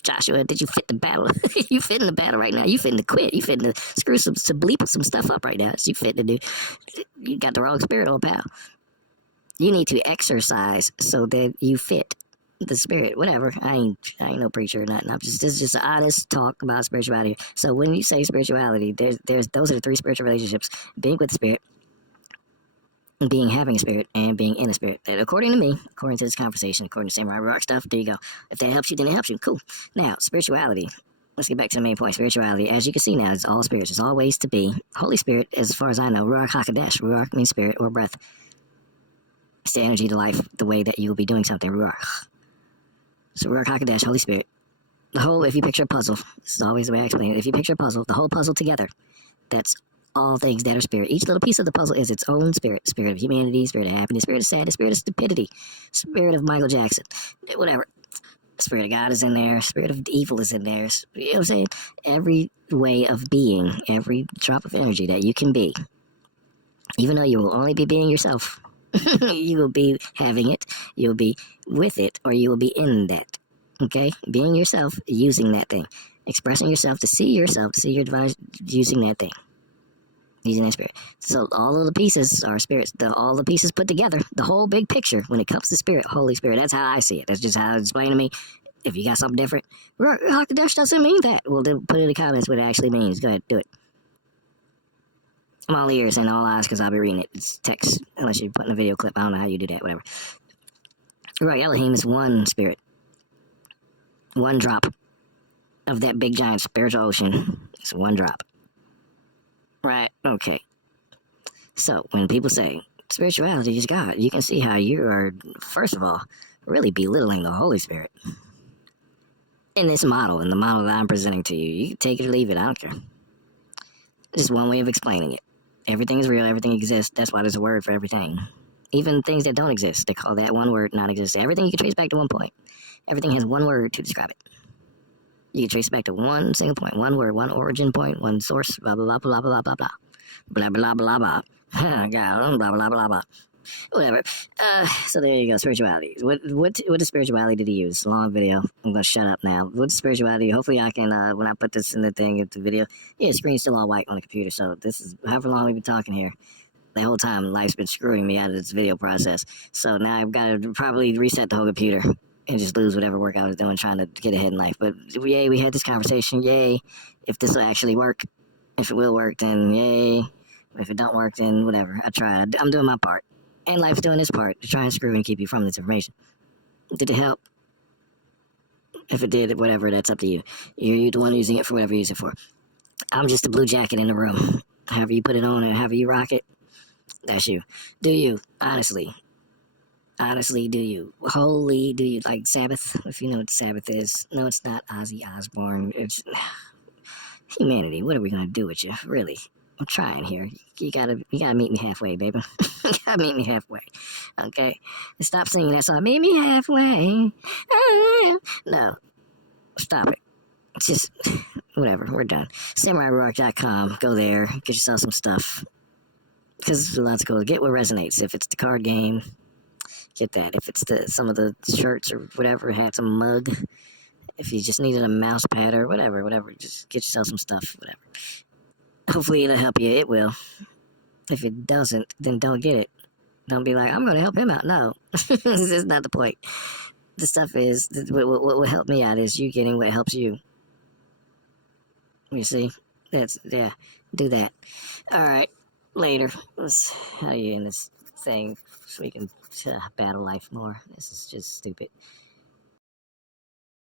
Joshua, did you fit the battle? You fit in the battle right now. You fit in to quit. You fit in to screw some bleep some stuff up right now. You fit to do. You got the wrong spirit, old pal. You need to exercise so that you fit the spirit. Whatever. I ain't no preacher or nothing. This is just honest talk about spirituality. So when you say spirituality, there's those are the 3 spiritual relationships: being with the spirit, being having a spirit, and being in a spirit. And according to me, according to this conversation, according to Samurai Rock stuff, there you go. If that helps you, then it helps you. Cool. Now, spirituality. Let's get back to the main point. Spirituality, as you can see now, is all spirits. It's all ways to be. Holy Spirit, as far as I know, Ruach HaKodesh. Ruach means spirit or breath. It's the energy to life, the way that you will be doing something. Ruach. So Ruach HaKodesh, Holy Spirit. The whole, if you picture a puzzle, this is always the way I explain it. If you picture a puzzle, the whole puzzle together, that's all things that are spirit. Each little piece of the puzzle is its own spirit. Spirit of humanity, spirit of happiness, spirit of sadness, spirit of stupidity, spirit of Michael Jackson, whatever. Spirit of God is in there, spirit of evil is in there. You know what I'm saying? Every way of being, every drop of energy that you can be, even though you will only be being yourself, you will be having it, you'll be with it, or you will be in that. Okay? Being yourself, using that thing. Expressing yourself, to see your divine, using that thing. Using that spirit. So all of the pieces are spirits. All the pieces put together, the whole big picture, when it comes to spirit, Holy Spirit, that's how I see it. That's just how it's explained to me. If you got something different, HaKodesh doesn't mean that. Well, then put in the comments what it actually means. Go ahead, do it. I'm all ears and all eyes because I'll be reading it. It's text, unless you're putting a video clip. I don't know how you do that, whatever. Ruach Elohim is one spirit. One drop of that big giant spiritual ocean. It's one drop. Right, okay. So, when people say spirituality is God, you can see how you are, first of all, really belittling the Holy Spirit. In this model, in the model that I'm presenting to you, you can take it or leave it, I don't care. Just one way of explaining it. Everything is real, everything exists, that's why there's a word for everything. Even things that don't exist, they call that one word not exist. Everything you can trace back to one point. Everything has one word to describe it. You can trace it back to one single point, one word, one origin point, one source, blah, blah, blah, blah, blah, blah, blah. Blah, blah, blah, blah. God, blah, blah, blah, blah. Whatever. So there you go, spirituality. What does spirituality did he use? Long video. I'm gonna shut up now. What's spirituality? Hopefully I can, when I put this in the thing, at the video. Yeah, the screen's still all white on the computer, so this is however long we've been talking here. The whole time, life's been screwing me out of this video process. So now I've got to probably reset the whole computer and just lose whatever work I was doing trying to get ahead in life. But yay, we had this conversation. Yay, if this will actually work. If it will work, then yay. If it don't work, then whatever. I tried. I'm doing my part. And life's doing its part to try and screw and keep you from this information. Did it help? If it did, whatever, that's up to you. You're the one using it for whatever you use it for. I'm just a blue jacket in the room. However you put it on or however you rock it, that's you. Do you, honestly. Honestly, do you? Wholly, do you like Sabbath? If you know what Sabbath is. No, it's not Ozzy Osbourne. It's humanity. What are we gonna do with you? Really? I'm trying here. You gotta meet me halfway, baby. You gotta meet me halfway. Okay? And stop singing that song. Meet me halfway. No. Stop it. It's just, whatever. We're done. SamuraiRuach.com. Go there. Get yourself some stuff. Because it's lots of cool. Get what resonates. If it's the card game, get that. If it's some of the shirts or whatever, hats, a mug. If you just needed a mouse pad or whatever, just get yourself some stuff, whatever. Hopefully it'll help you. It will. If it doesn't, then don't get it. Don't be like, I'm going to help him out. No. This is not the point. The stuff is, what will help me out is you getting what helps you. You see? Yeah. Do that. All right. Later. How are you in this thing so we can battle life more? This is just stupid.